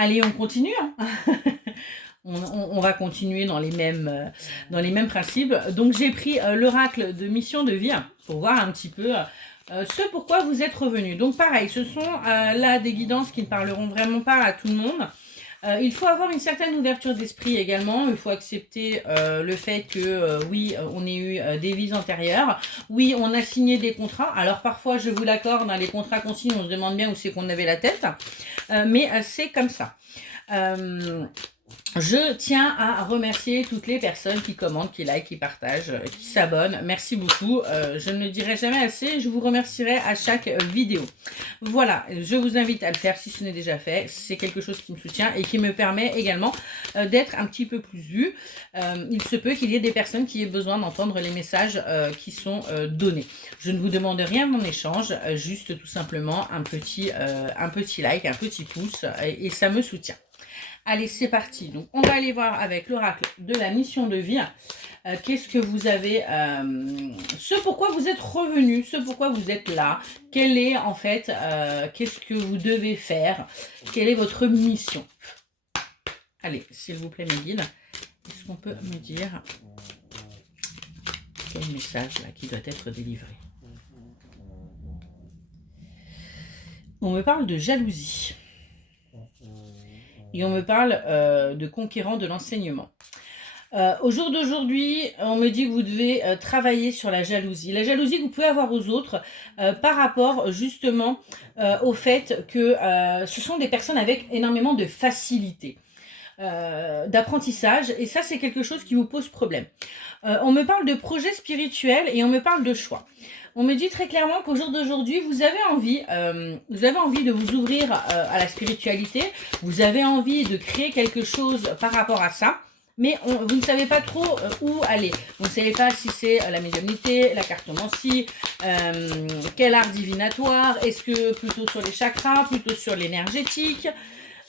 Allez, on continue, hein. On va continuer dans les mêmes principes. Donc, j'ai pris l'oracle de mission de vie pour voir un petit peu ce pourquoi vous êtes revenu. Donc, pareil, ce sont là des guidances qui ne parleront vraiment pas à tout le monde. Il faut avoir une certaine ouverture d'esprit également. Il faut accepter le fait que oui, on ait eu des vies antérieures. Oui, on a signé des contrats. Alors parfois, je vous l'accorde, dans les contrats qu'on signe, on se demande bien où c'est qu'on avait la tête. Mais c'est comme ça. Je tiens à remercier toutes les personnes qui commentent, qui likent, qui partagent, qui s'abonnent. Merci beaucoup. Je ne le dirai jamais assez. Je vous remercierai à chaque vidéo. Voilà, je vous invite à le faire si ce n'est déjà fait. C'est quelque chose qui me soutient et qui me permet également d'être un petit peu plus vue. Il se peut qu'il y ait des personnes qui aient besoin d'entendre les messages qui sont donnés. Je ne vous demande rien en échange, juste tout simplement un petit like, un petit pouce et ça me soutient. Allez, c'est parti. Donc, on va aller voir avec l'oracle de la mission de vie. Qu'est-ce que vous avez, ce pourquoi vous êtes revenu, ce pourquoi vous êtes là. Quel est, en fait, qu'est-ce que vous devez faire? Quelle est votre mission? Allez, s'il vous plaît, mes guides, est-ce qu'on peut me dire quel message, là, qui doit être délivré? On me parle de jalousie. Et on me parle de conquérant de l'enseignement. Au jour d'aujourd'hui, on me dit que vous devez travailler sur la jalousie. La jalousie que vous pouvez avoir aux autres par rapport justement au fait que ce sont des personnes avec énormément de facilité. D'apprentissage et ça c'est quelque chose qui vous pose problème. On me parle de projet spirituel et on me parle de choix. On me dit très clairement qu'au jour d'aujourd'hui, vous avez envie de vous ouvrir à la spiritualité, vous avez envie de créer quelque chose par rapport à ça, mais vous ne savez pas trop où aller. Vous ne savez pas si c'est la médiumnité, la cartomancie, quel art divinatoire, est-ce que plutôt sur les chakras, plutôt sur l'énergétique.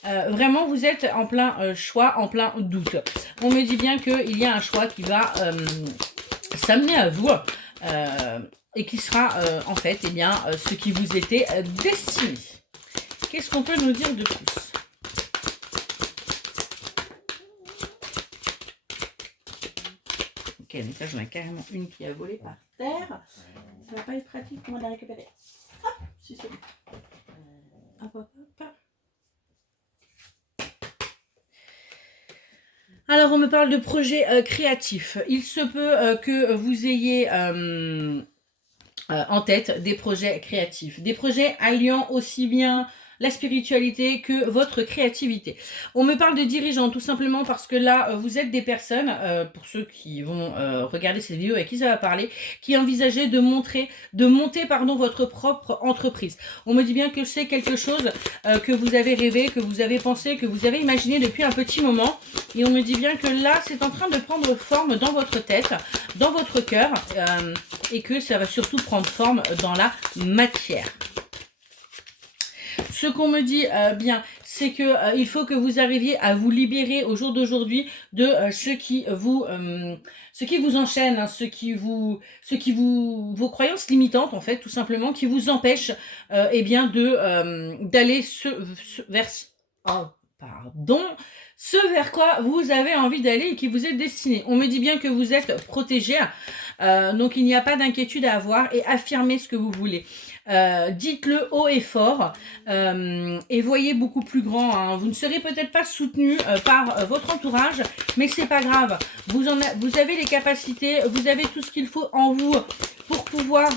Vraiment, vous êtes en plein choix, en plein doute. On me dit bien qu'il y a un choix qui va s'amener à vous et qui sera en fait eh bien, ce qui vous était destiné. Qu'est-ce qu'on peut nous dire de plus? Ok, mais ça, j'en ai carrément une qui a volé par terre. Ça va pas être pratique pour moi de la récupérer. Hop, si c'est bon. Hop, hop, hop. Alors, on me parle de projets créatifs. Il se peut que vous ayez en tête des projets créatifs. Des projets alliant aussi bien la spiritualité que votre créativité. On me parle de dirigeants tout simplement parce que là, vous êtes des personnes, pour ceux qui vont regarder cette vidéo et à qui ça va parler, qui envisageaient de monter votre propre entreprise. On me dit bien que c'est quelque chose que vous avez rêvé, que vous avez pensé, que vous avez imaginé depuis un petit moment. Et on me dit bien que là, c'est en train de prendre forme dans votre tête, dans votre cœur, et que ça va surtout prendre forme dans la matière. Ce qu'on me dit bien, c'est que il faut que vous arriviez à vous libérer au jour d'aujourd'hui de ce qui vous enchaîne, hein, vos croyances limitantes en fait, tout simplement, qui vous empêchent eh bien d'aller vers ce vers quoi vous avez envie d'aller et qui vous est destiné. On me dit bien que vous êtes protégé, donc il n'y a pas d'inquiétude à avoir et affirmez ce que vous voulez. Dites-le haut et fort et voyez beaucoup plus grand, hein. Vous ne serez peut-être pas soutenu par votre entourage, mais c'est pas grave. Vous avez les capacités, vous avez tout ce qu'il faut en vous pour pouvoir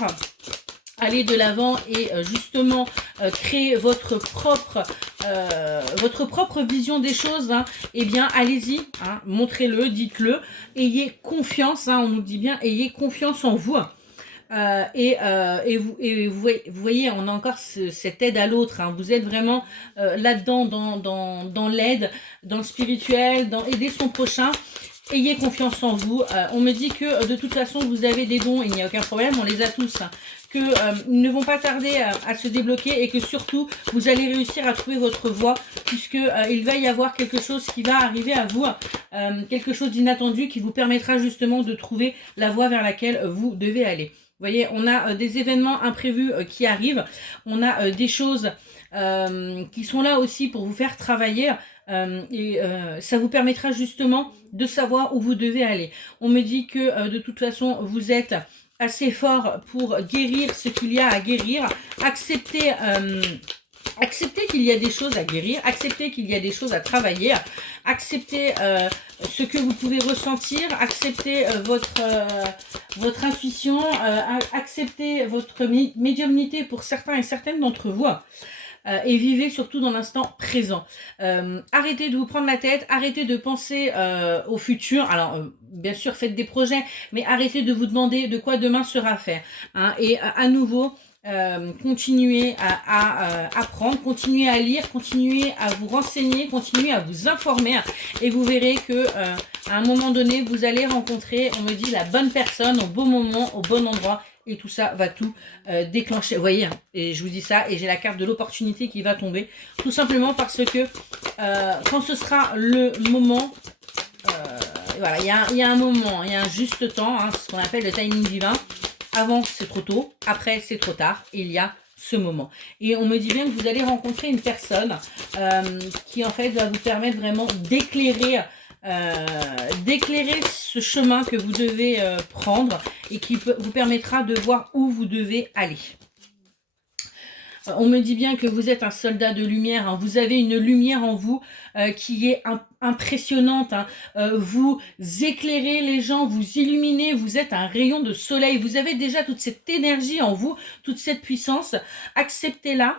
aller de l'avant et justement créer votre propre vision des choses, hein. Eh bien, allez-y, hein, montrez-le, dites-le, ayez confiance, hein, on nous dit bien, ayez confiance en vous. Vous voyez, on a encore cette aide à l'autre, hein. Vous êtes vraiment là-dedans, dans l'aide, dans le spirituel, dans aider son prochain. Ayez confiance en vous. On me dit que de toute façon, vous avez des dons, il n'y a aucun problème, on les a tous, hein. Ils ne vont pas tarder à se débloquer et que surtout, vous allez réussir à trouver votre voie puisque il va y avoir quelque chose qui va arriver à vous, quelque chose d'inattendu qui vous permettra justement de trouver la voie vers laquelle vous devez aller. Vous voyez, on a des événements imprévus qui arrivent. On a des choses qui sont là aussi pour vous faire travailler. Ça vous permettra justement de savoir où vous devez aller. On me dit que de toute façon, vous êtes assez fort pour guérir ce qu'il y a à guérir. Acceptez qu'il y a des choses à guérir, acceptez qu'il y a des choses à travailler, acceptez ce que vous pouvez ressentir, acceptez votre intuition, acceptez votre médiumnité pour certains et certaines d'entre vous. Et vivez surtout dans l'instant présent. Arrêtez de vous prendre la tête, arrêtez de penser au futur. Alors, bien sûr, faites des projets, mais arrêtez de vous demander de quoi demain sera fait. Hein. Et à nouveau, continuez à apprendre, continuez à lire, continuez à vous renseigner, continuez à vous informer. Et vous verrez que à un moment donné, vous allez rencontrer, on me dit, la bonne personne au bon moment, au bon endroit. Et tout ça va tout déclencher. Vous voyez, hein, et je vous dis ça, et j'ai la carte de l'opportunité qui va tomber. Tout simplement parce que quand ce sera le moment, voilà, il y a un moment, il y a un juste temps, hein, ce qu'on appelle le timing divin. Avant, c'est trop tôt, après, c'est trop tard, et il y a ce moment. Et on me dit bien que vous allez rencontrer une personne qui, en fait, va vous permettre vraiment d'éclairer ce chemin que vous devez prendre et qui vous permettra de voir où vous devez aller. On me dit bien que vous êtes un soldat de lumière, hein. Vous avez une lumière en vous qui est impressionnante. Hein. Vous éclairez les gens, vous illuminez, vous êtes un rayon de soleil. Vous avez déjà toute cette énergie en vous, toute cette puissance. Acceptez-la.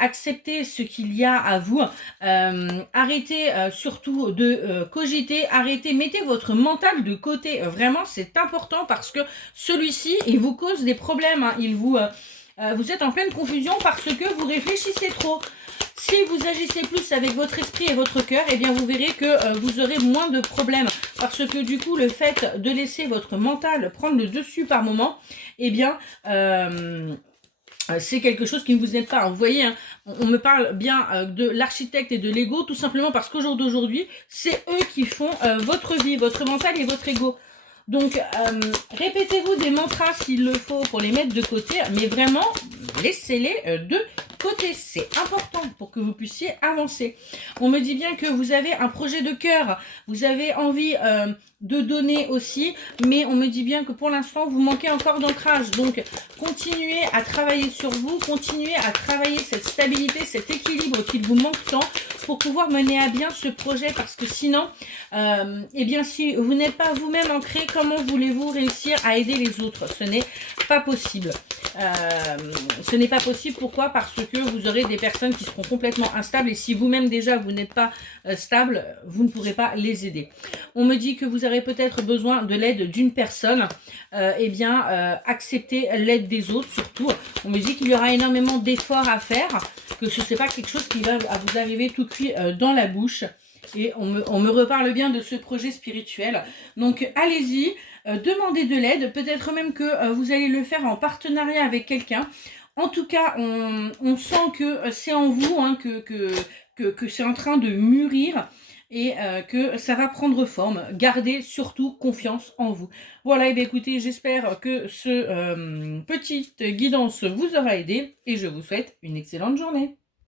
Acceptez ce qu'il y a à vous, arrêtez surtout de cogiter, arrêtez, mettez votre mental de côté, vraiment c'est important parce que celui-ci il vous cause des problèmes, hein. Vous êtes en pleine confusion parce que vous réfléchissez trop. Si vous agissez plus avec votre esprit et votre cœur, eh bien vous verrez que vous aurez moins de problèmes. Parce que du coup, le fait de laisser votre mental prendre le dessus par moment, eh bien, c'est quelque chose qui ne vous aide pas. Vous voyez, hein, on me parle bien de l'architecte et de l'ego, tout simplement parce qu'au jour d'aujourd'hui, c'est eux qui font votre vie, votre mental et votre ego. Donc, répétez-vous des mantras s'il le faut pour les mettre de côté, mais vraiment, laissez-les de côté. C'est important pour que vous puissiez avancer. On me dit bien que vous avez un projet de cœur, vous avez envie de donner aussi, mais on me dit bien que pour l'instant, vous manquez encore d'ancrage. Donc, continuez à travailler sur vous, continuez à travailler cette stabilité, cet équilibre qu'il vous manque tant pour pouvoir mener à bien ce projet, parce que sinon, eh bien, si vous n'êtes pas vous-même ancré, comment voulez-vous réussir à aider les autres? Ce n'est pas possible. Ce n'est pas possible. Pourquoi? Parce que vous aurez des personnes qui seront complètement instables, et si vous-même déjà vous n'êtes pas stable, vous ne pourrez pas les aider. On me dit que vous aurez peut-être besoin de l'aide d'une personne. Eh bien, acceptez l'aide des autres surtout. On me dit qu'il y aura énormément d'efforts à faire, que ce n'est pas quelque chose qui va vous arriver tout cuit dans la bouche. Et on me reparle bien de ce projet spirituel. Donc, allez-y, demandez de l'aide. Peut-être même que vous allez le faire en partenariat avec quelqu'un. En tout cas, on sent que c'est en vous, hein, que c'est en train de mûrir et que ça va prendre forme. Gardez surtout confiance en vous. Voilà, et bien écoutez, j'espère que ce petite guidance vous aura aidé et je vous souhaite une excellente journée.